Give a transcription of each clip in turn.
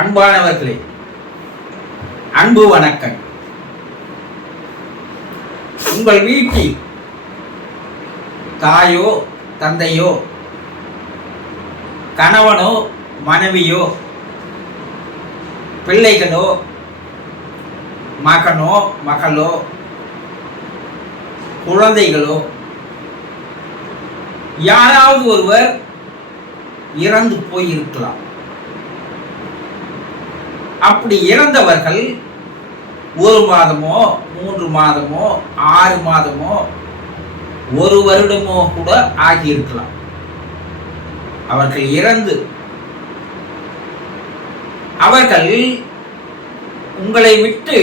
அன்பானவர்களே அன்பு வணக்கம். உங்கள் வீட்டில் தாயோ தந்தையோ கணவனோ மனைவியோ பிள்ளைகளோ மகனோ மகளோ குழந்தைகளோ யாராவது ஒருவர் இறந்து போயிருக்கலாம். அப்படி இறந்தவர்கள் ஒரு மாதமோ மூன்று மாதமோ ஆறு மாதமோ ஒரு வருடமோ கூட ஆகியிருக்கலாம். அவர்கள் இறந்து அவர்கள் உங்களை விட்டு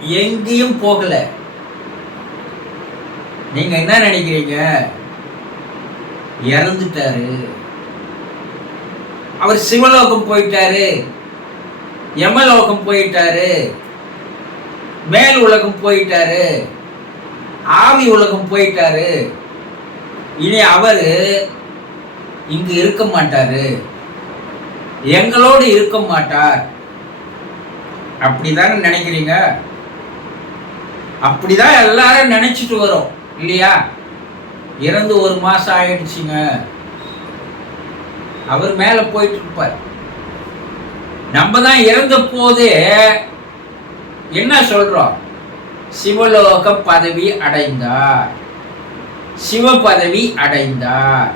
எங்கேயும் போகல. நீங்க என்ன நினைக்கிறீங்க? இறந்துட்டாரு. அவர் சிவலோகம் போயிட்டாரு. யமலோகம் போயிட்டாரு. மேல் உலகம் போயிட்டாரு. ஆவி உலகம் போயிட்டாரு. இனி அவர் இங்கு இருக்க மாட்டாரு. எங்களோடு இருக்க மாட்டார். அப்படிதானே நினைக்கிறீங்க? அப்படிதான் எல்லாரும் நினைச்சிட்டு வரோம் இல்லையா? இறந்து ஒரு மாசம் ஆயிடுச்சுங்க. அவர் மேல போயிட்டு இருப்பார். நம்ம தான் இறந்த போது என்ன சொல்றோம்? சிவலோக பதவி அடைந்தார். சிவ பதவி அடைந்தார்.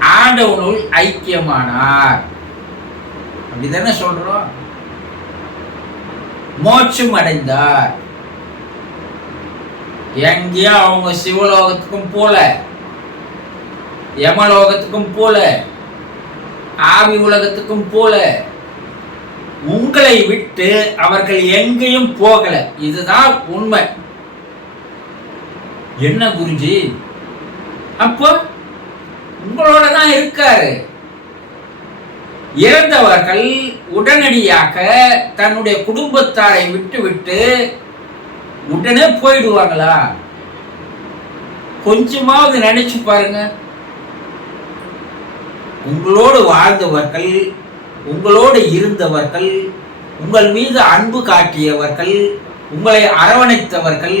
ஆண்டவனுள் ஐக்கியமானார். அப்படிதானே சொல்றோம்? மோட்சம் அடைந்தார். எங்கேயும் அவங்க சிவலோகத்துக்கும் போல யமலோகத்துக்கும் போல ஆவி உலகத்துக்கும் போல உங்களை விட்டு அவர்கள் எங்கேயும் போகல. இதுதான் உண்மை. என்ன குருஜி? அப்போ உங்களோட தான் இருக்காரு. இறந்தவர்கள் உடனடியாக தன்னுடைய குடும்பத்தாரை விட்டுவிட்டு உடனே போயிடுவாங்களா? கொஞ்சமாவது நினைச்சு பாருங்க. உங்களோடு வாழ்ந்தவர்கள் உங்களோடு இருந்தவர்கள் உங்கள் மீது அன்பு காட்டியவர்கள் உங்களை அரவணைத்தவர்கள்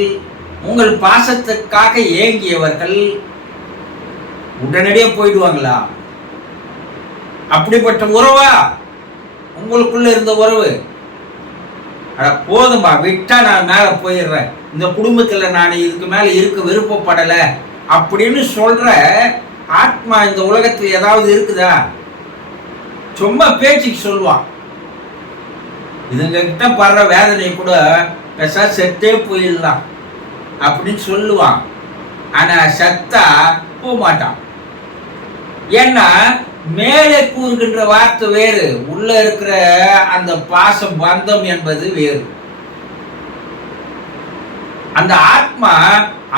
உங்கள் பாசத்துக்காக ஏங்கியவர்கள் உடனடியே போயிடுவாங்களா? அப்படிப்பட்ட உறவா? உங்களுக்குள்ள இருந்த உறவு? அட போதும்பா விட்டா நான் மேல போயிடுறேன். இந்த குடும்பத்தில் நான் இதுக்கு மேல இருக்க விருப்பப்படலை அப்படின்னு சொல்ற ஆத்மா இந்த உலகத்தில் ஏதாவது இருக்குதா? சும்மா பேச்சுக்கு சொல்லுவான். இதுங்க கிட்ட படுற வேதனை கூட பெசா செத்தே போயிடலாம் அப்படின்னு சொல்லுவான். ஆனா செத்தா போக மாட்டான் ஏன்னா மேலே கூறுகின்ற வார்த்தை வேறு உள்ள இருக்கிற அந்த பாசம் பந்தம் என்பது வேறு. அந்த ஆத்மா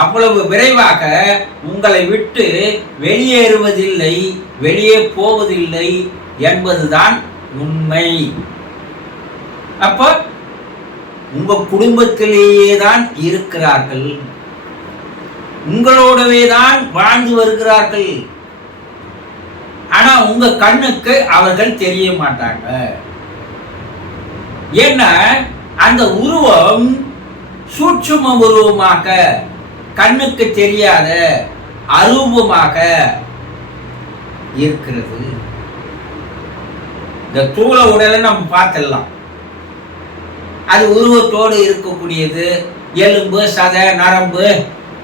அவ்வளவு விரைவாக உங்களை விட்டு வெளியேறுவதில்லை வெளியே போவதில்லை என்பதுதான் உண்மை. அப்போ உங்க குடும்பத்திலேயே தான் இருக்கிறார்கள். உங்களோடவே தான் வாழ்ந்து வருகிறார்கள். ஆனா உங்க கண்ணுக்கு அவர்கள் தெரிய மாட்டாங்க. ஏன்னா அந்த உருவம் சூட்சும உருவமாக கண்ணுக்கு தெரியாத அரூபமாக இருக்கிறது. இந்த தூள உடலை நம்ம பார்த்துடலாம். அது உருவத்தோடு இருக்கக்கூடியது. எலும்பு சதை நரம்பு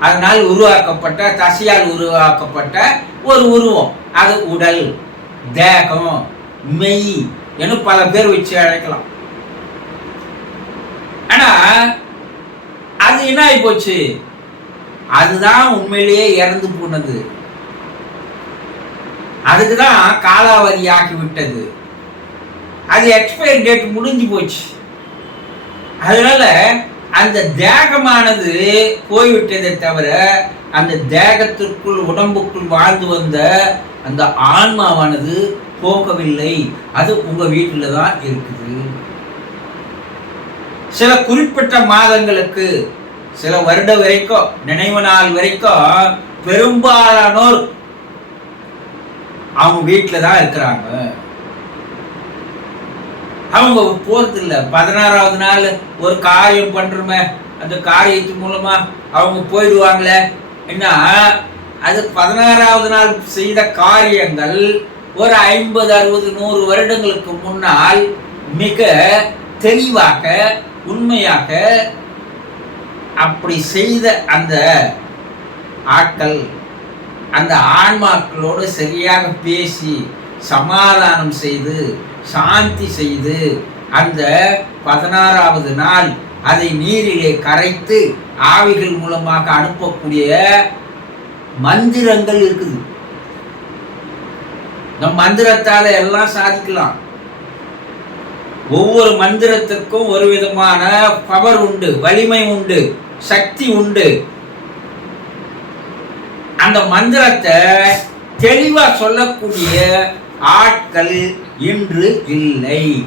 அதனால் உருவாக்கப்பட்ட தசையால் உருவாக்கப்பட்ட ஒரு உருவம். அது உடல் தேகம் மெய் என பல பேர் வச்சு அழைக்கலாம். ஆனா அது என்ன ஆகி போச்சு? அதுதான் உண்மையிலேயே இறந்து போனது. அதுக்கு தான் காலாவதி ஆகிவிட்டது. விட்டது அது எக்ஸ்பைரி டேட் முடிஞ்சு போச்சு. அதனால அந்த தேகமானது போய்விட்டதை தவிர அந்த தேகத்திற்குள் உடம்புக்குள் வாழ்ந்து வந்த அந்த ஆன்மாவானது போகவில்லை. அது உங்க வீட்டில் தான் இருக்குது. சில குறிப்பிட்ட மாதங்களுக்கு சில வருடம் வரைக்கும் நினைவு நாள் வரைக்கும் பெரும்பாலானோர் அவங்க வீட்டில் தான் இருக்கிறாங்க. அவங்க போறது இல்லை. பதினாறாவது நாள் ஒரு காரியம் பண்றோமே. அந்த காரியத்து மூலமா அவங்க போயிடுவாங்களே. என்ன? அது பதினாறாவது நாள் செய்த காரியங்கள் ஒரு ஐம்பது அறுபது நூறு வருடங்களுக்கு முன்னால் மிக தெளிவாக உண்மையாக அப்படி செய்த அந்த ஆட்கள் அந்த ஆன்மாக்களோடு சரியாக பேசி சமாதானம் செய்து சாந்தி செய்து அந்த பதினாறாவது நாள் அதை நீரிலே கரைத்து ஆவிகள் மூலமாக அனுப்பக்கூடிய மந்திரங்கள் இருக்குது. நம் மந்திரத்தால எல்லாம் சாதிக்கலாம். ஒவ்வொரு மந்திரத்திற்கும் ஒரு விதமான பவர் உண்டு வலிமை உண்டு சக்தி உண்டு. அந்த மந்திரத்தை தெளிவா சொல்லக்கூடிய ஆட்கள் இன்று இல்லை.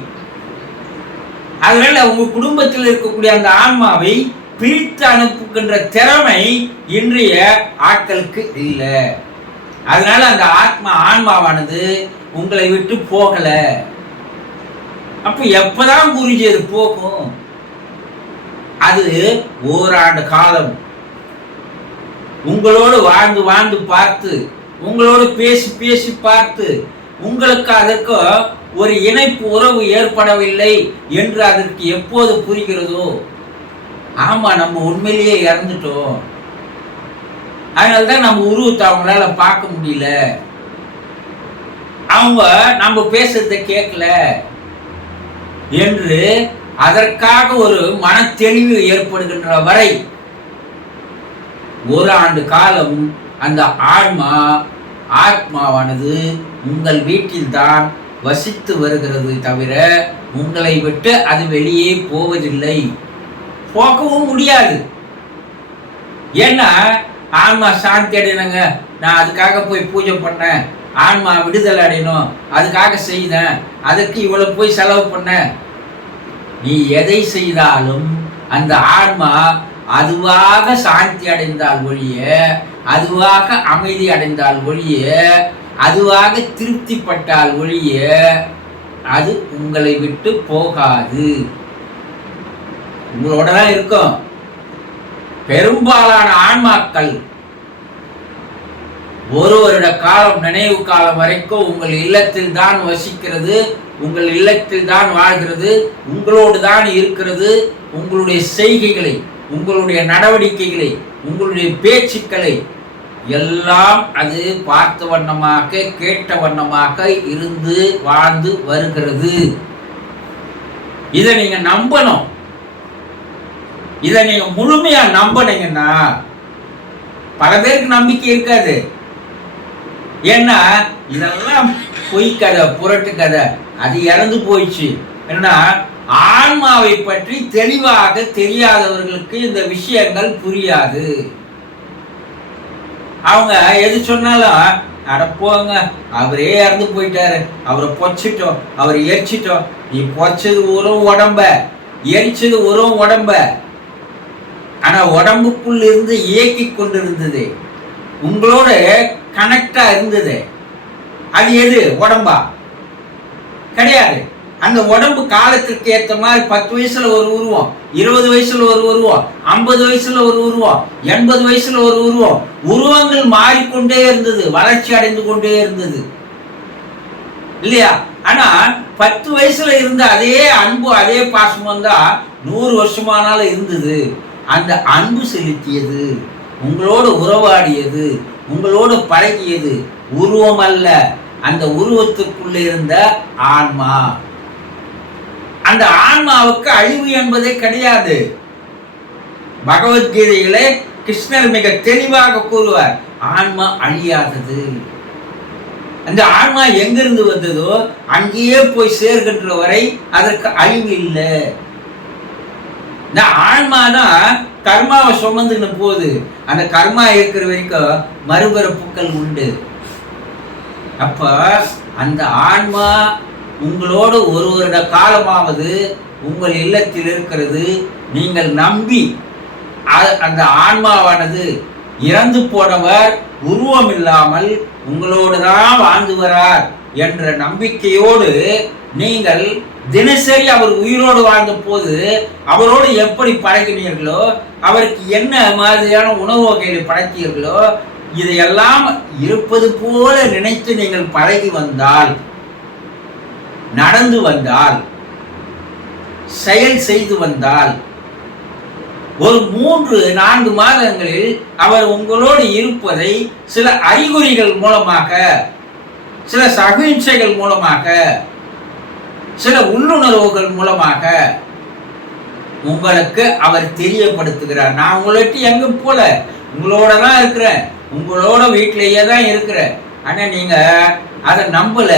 அதனால உங்க குடும்பத்தில் இருக்கக்கூடிய அந்த ஆன்மாவை பிரித்து அனுப்புகின்ற திறமை இன்றைய ஆட்களுக்கு இல்லை. அதனால அந்த ஆத்மா ஆன்மாவானது உங்களை விட்டு போகல. அப்ப எப்பதான் குருஜி அது போகும்? அது ஓராண்டு காலம். உங்களோடு வாழ்ந்து வாழ்ந்து பார்த்து உங்களோடு பேசி பேசி பார்த்து உங்களுக்கு அதற்கு ஒரு இணைப்பு உறவு ஏற்படவில்லை என்று அதற்கு எப்போது புரிகிறதோ? ஆமா நம்ம உண்மையிலேயே இறந்துட்டோம். அதனால்தான் நம்ம உருவத்தை அவங்களால பார்க்க முடியல. அவங்க நம்ம பேசுறத கேட்கல என்று அதற்காக ஒரு மன தெளிவு ஏற்படுகின்ற வரை ஒரு ஆண்டு காலம் அந்த ஆன்மா ஆத்மாவானது உங்கள் வீட்டில்தான் வசித்து வருகிறது தவிர உங்களை விட்டு அது வெளியே போவதில்லை. போகவும் முடியாது. ஏன்னா ஆன்மா சாந்தி அடையணுங்க. நான் அதுக்காக போய் பூஜை பண்ணேன். ஆன்மா விடுதலை அடையணும். அதுக்காக செய்தேன். அதுக்கு இவ்வளவு போய் செலவு பண்ணேன். நீ எதை செய்தாலும் அந்த ஆன்மா அதுவாக சாந்தி அடைந்தால் ஒழிய அதுவாக அமைதி அடைந்தால் ஒழிய அதுவாக திருப்திப்பட்டால் ஒழிய அது உங்களை விட்டு போகாது. உங்களோட தான் இருக்கும். பெரும்பாலான ஆன்மாக்கள் ஒரு வருட காலம் நினைவு காலம் வரைக்கும் உங்கள் இல்லத்தில் தான் வசிக்கிறது உங்கள் இல்லத்தில் தான் வாழ்கிறது உங்களோடு தான் இருக்கிறது உங்களுடைய செய்கைகளை உங்களுடைய நடவடிக்கைகளை உங்களுடைய பேச்சுக்களை எல்லாம் அது பார்த்த வண்ணமாக கேட்ட வண்ணமாக இருந்து வாழ்ந்து வருகிறது. இதை நீங்க நம்பணும். இதை நீங்க முழுமையா நம்பினீங்கன்னா பல பேருக்கு நம்பிக்கை இருக்காது. ஏன்னா இதெல்லாம் பொய் கதை புரட்டு கதை. அது இறந்து போயிடுச்சு. ஏன்னா ஆன்மாவை பற்றி தெளிவாக தெரியாதவர்களுக்கு இந்த விஷயங்கள் புரியாது. அவங்க எது சொன்னாலும் அட போங்க அவரே இறந்து போயிட்டாரு. அவரை பொச்சிட்டோம் அவரை எரிச்சிட்டோம். நீ பொச்சது உரம் உடம்ப எரிச்சது உரம் உடம்ப. ஆனா உடம்புக்குள்ள இருந்து இயக்கி கொண்டு இருந்தது உங்களோட கனெக்டா இருந்தது. அது எது? உடம்பா? கிடையாது. அந்த உடம்பு காலத்திற்கு ஏற்ற மாதிரி பத்து வயசுல ஒரு உருவம் இருபது வயசுல ஒரு உருவம் ஐம்பது வயசுல ஒரு உருவம் எண்பது வயசுல ஒரு உருவம் உருவங்கள் மாறிக்கொண்டே இருந்தது வளர்ச்சி அடைந்து கொண்டே இருந்தது. இல்லையா? ஆனா பத்து வயசுல இருந்த அதே அன்பு அதே பாசமும் தான் நூறு வருஷமானாலும் இருந்தது. அந்த அன்பு செலுத்தியது உங்களோடு உறவாடியது உங்களோடு பழகியது உருவம் அல்ல அந்த உருவத்துக்குள்ளே இருந்த ஆன்மா. அந்த ஆன்மாவுக்கு அழிவு என்பதே கிடையாது. பகவத்கீதையிலே கிருஷ்ணர் மிக தெளிவாக கூறுவார் ஆன்மா அழியாதது. அந்த ஆன்மா எங்கிருந்து வந்ததோ அங்கேயே போய் சேர்கின்ற வரை அதற்கு அழிவு இல்லை. இந்த ஆன்மா தான் கர்மாவை சுமந்துன்னு போகுது. அந்த கர்மா இருக்கிற வரைக்கும் மறுபிறப்புக்கள் உண்டு. அப்ப அந்த ஆன்மா உங்களோடு ஒரு வருட காலமாவது உங்கள் இல்லத்தில் இருக்கிறது. நீங்கள் நம்பி அந்த ஆன்மாவானது இறந்து போனவர் உருவம் இல்லாமல் உங்களோடு தான் வாழ்ந்து வரார் என்ற நம்பிக்கையோடு நீங்கள் தினசரி அவர் உயிரோடு வாழ்ந்த போது அவரோடு எப்படி பழகினீர்களோ அவருக்கு என்ன மாதிரியான உணவு வகைகளை படைத்தீர்களோ இதையெல்லாம் இருப்பது போல நினைத்து நீங்கள் பழகி வந்தால் நடந்து வந்தால் செயல் செய்து வந்தால் ஒரு மூன்று நான்கு மாதங்களில் அவர் உங்களோடு இருப்பதை சில அறிகுறிகள் மூலமாக சில சகிம்சைகள் மூலமாக சில உள்ளுணர்வுகள் மூலமாக உங்களுக்கு அவர் தெரியப்படுத்துகிறார். நான் உங்களை எங்கும் போல உங்களோட தான் இருக்கிறேன். உங்களோட வீட்டிலேயே தான் இருக்கிறேன். ஆனால் நீங்கள் அதை நம்பல.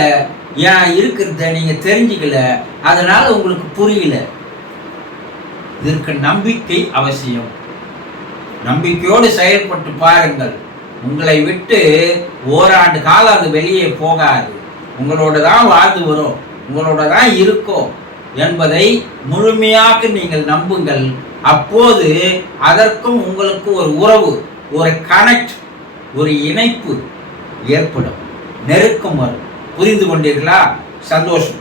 ஏன் இருக்கிறத நீங்கள் தெரிஞ்சுக்கல? அதனால் உங்களுக்கு புரியல. இதற்கு நம்பிக்கை அவசியம். நம்பிக்கையோடு செயல்பட்டு பாருங்கள். உங்களை விட்டு ஓராண்டு காலம் அது வெளியே போகாது. உங்களோட தான் வாழ்ந்து வரும். உங்களோட தான் இருக்கும் என்பதை முழுமையாக நீங்கள் நம்புங்கள். அப்போது அதற்கும் உங்களுக்கு ஒரு உறவு ஒரு கனெக்ட் ஒரு இணைப்பு ஏற்படும். நெருக்கம் வரும். புரிந்து கொண்டீர்களா? சந்தோஷம்.